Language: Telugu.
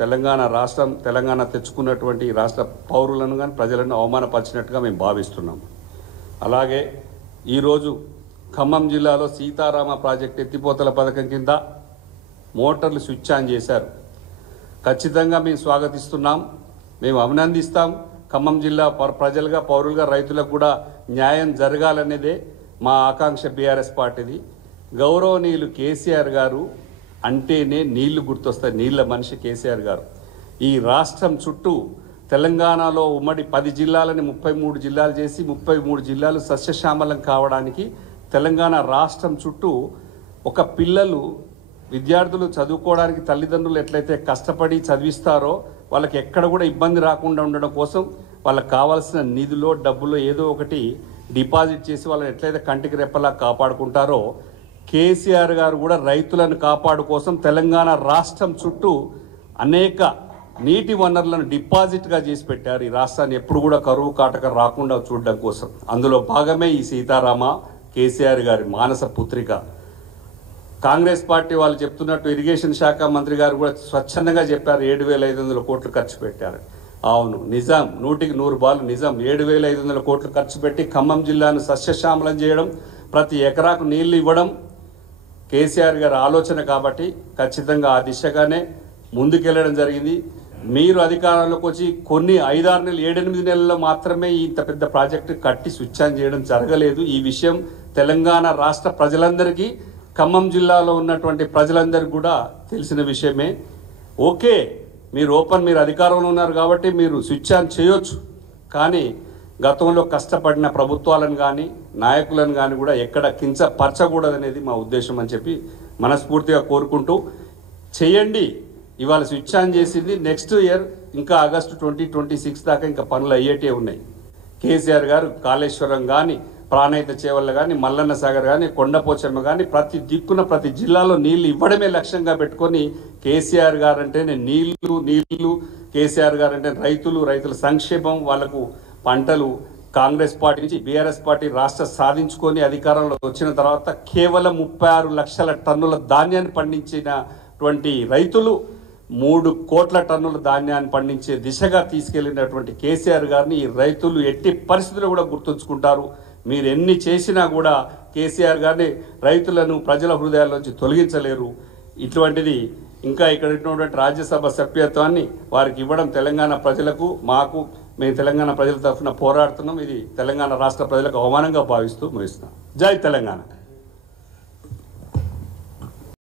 తెలంగాణ రాష్ట్రం తెలంగాణ తెచ్చుకున్నటువంటి రాష్ట్ర పౌరులను కానీ ప్రజలను అవమానపరిచినట్టుగా మేము భావిస్తున్నాం. అలాగే ఈరోజు ఖమ్మం జిల్లాలో సీతారామ ప్రాజెక్టు ఎత్తిపోతల పథకం కింద మోటార్లు స్విచ్ ఆన్ చేశారు. ఖచ్చితంగా మేము స్వాగతిస్తున్నాం, మేము అభినందిస్తాం. ఖమ్మం జిల్లా ప్రజలుగా పౌరులుగా రైతులకు కూడా న్యాయం జరగాలనేదే మా ఆకాంక్ష. బీఆర్ఎస్ పార్టీది. గౌరవనీయులు కేసీఆర్ గారు అంటేనే నీళ్లు గుర్తొస్తాయి. నీళ్ల మనిషి కేసీఆర్ గారు. ఈ రాష్ట్రం చుట్టూ తెలంగాణలో ఉమ్మడి 10 జిల్లాలని 33 జిల్లాలు చేసి 33 జిల్లాలు సస్యశ్యామలం కావడానికి తెలంగాణ రాష్ట్రం చుట్టూ ఒక పిల్లలు విద్యార్థులు చదువుకోవడానికి తల్లిదండ్రులు ఎట్లయితే కష్టపడి చదివిస్తారో వాళ్ళకి ఎక్కడ కూడా ఇబ్బంది రాకుండా ఉండడం కోసం వాళ్ళకి కావాల్సిన నిధులో డబ్బులో ఏదో ఒకటి డిపాజిట్ చేసి వాళ్ళని ఎట్లయితే కంటికి రెప్పలా కాపాడుకుంటారో కేసీఆర్ గారు కూడా రైతులను కాపాడు కోసం తెలంగాణ రాష్ట్రం చుట్టూ అనేక నీటి వనరులను డిపాజిట్గా చేసి పెట్టారు. ఈ రాష్ట్రాన్ని ఎప్పుడు కూడా కరువు కాటక రాకుండా చూడడం కోసం. అందులో భాగమే ఈ సీతారామ కేసీఆర్ గారి మానస పుత్రిక. కాంగ్రెస్ పార్టీ వాళ్ళు చెప్తున్నట్టు ఇరిగేషన్ శాఖ మంత్రి గారు కూడా స్వచ్ఛందంగా చెప్పారు 7,500 కోట్లు ఖర్చు పెట్టారు. అవును, నిజం, 100కి 100 బాలు నిజం. 7,500 కోట్లు ఖర్చు పెట్టి ఖమ్మం జిల్లాను సస్యశ్యామలం చేయడం, ప్రతి ఎకరాకు నీళ్లు ఇవ్వడం కేసీఆర్ గారి ఆలోచన. కాబట్టి ఖచ్చితంగా ఆ దిశగానే ముందుకెళ్లడం జరిగింది. మీరు అధికారంలోకి వచ్చి కొన్ని 5-6 నెలలు 7-8 నెలల్లో మాత్రమే ఇంత పెద్ద ప్రాజెక్టు కట్టి స్విచ్ ఆన్ చేయడం జరగలేదు. ఈ విషయం తెలంగాణ రాష్ట్ర ప్రజలందరికీ, ఖమ్మం జిల్లాలో ఉన్నటువంటి ప్రజలందరికీ కూడా తెలిసిన విషయమే. ఓకే, మీరు అధికారంలో ఉన్నారు కాబట్టి మీరు స్విచ్ ఆన్ చేయొచ్చు. కానీ గతంలో కష్టపడిన ప్రభుత్వాలను కానీ నాయకులను కానీ కూడా ఎక్కడ కించపరచకూడదనేది మా ఉద్దేశం అని చెప్పి మనస్ఫూర్తిగా కోరుకుంటూ చేయండి. ఇవాళ స్విచ్ ఆన్ చేసింది. నెక్స్ట్ ఇయర్ ఇంకా ఆగస్టు 2026 దాకా ఇంకా పనులు అయ్యేటే ఉన్నాయి. కేసీఆర్ గారు కాళేశ్వరం కానీ, ప్రాణహిత చేవల్ల కానీ, మల్లన్న సాగర్ కానీ, కొండపోచమ్మ కానీ ప్రతి దిక్కున ప్రతి జిల్లాలో నీళ్లు ఇవ్వడమే లక్ష్యంగా పెట్టుకొని కేసీఆర్ గారు అంటేనే నీళ్లు కేసీఆర్ గారు అంటే రైతుల సంక్షేమం, వాళ్లకు పంటలు. కాంగ్రెస్ పార్టీ నుంచి బీఆర్ఎస్ పార్టీ రాష్ట్ర సాధించుకొని అధికారంలో వచ్చిన తర్వాత కేవలం 36 లక్షల టన్నుల ధాన్యాన్ని పండించినటువంటి రైతులు 3 కోట్ల టన్నుల ధాన్యాన్ని పండించే దిశగా తీసుకెళ్లినటువంటి కేసీఆర్ గారిని ఈ రైతులు ఎట్టి పరిస్థితుల్లో కూడా గుర్తుంచుకుంటారు. మీరు ఎన్ని చేసినా కూడా కేసీఆర్ గారిని రైతులను ప్రజల హృదయాల్లోంచి తొలగించలేరు. ఇటువంటిది ఇంకా ఇక్కడ ఉన్నటువంటి రాజ్యసభ సభ్యత్వాన్ని వారికి ఇవ్వడం తెలంగాణ ప్రజలకు, మాకు, మేము తెలంగాణ ప్రజల తరఫున పోరాడుతున్నాం. ఇది తెలంగాణ రాష్ట్ర ప్రజలకు అవమానంగా భావిస్తూ ముగిస్తున్నాం. జై తెలంగాణ.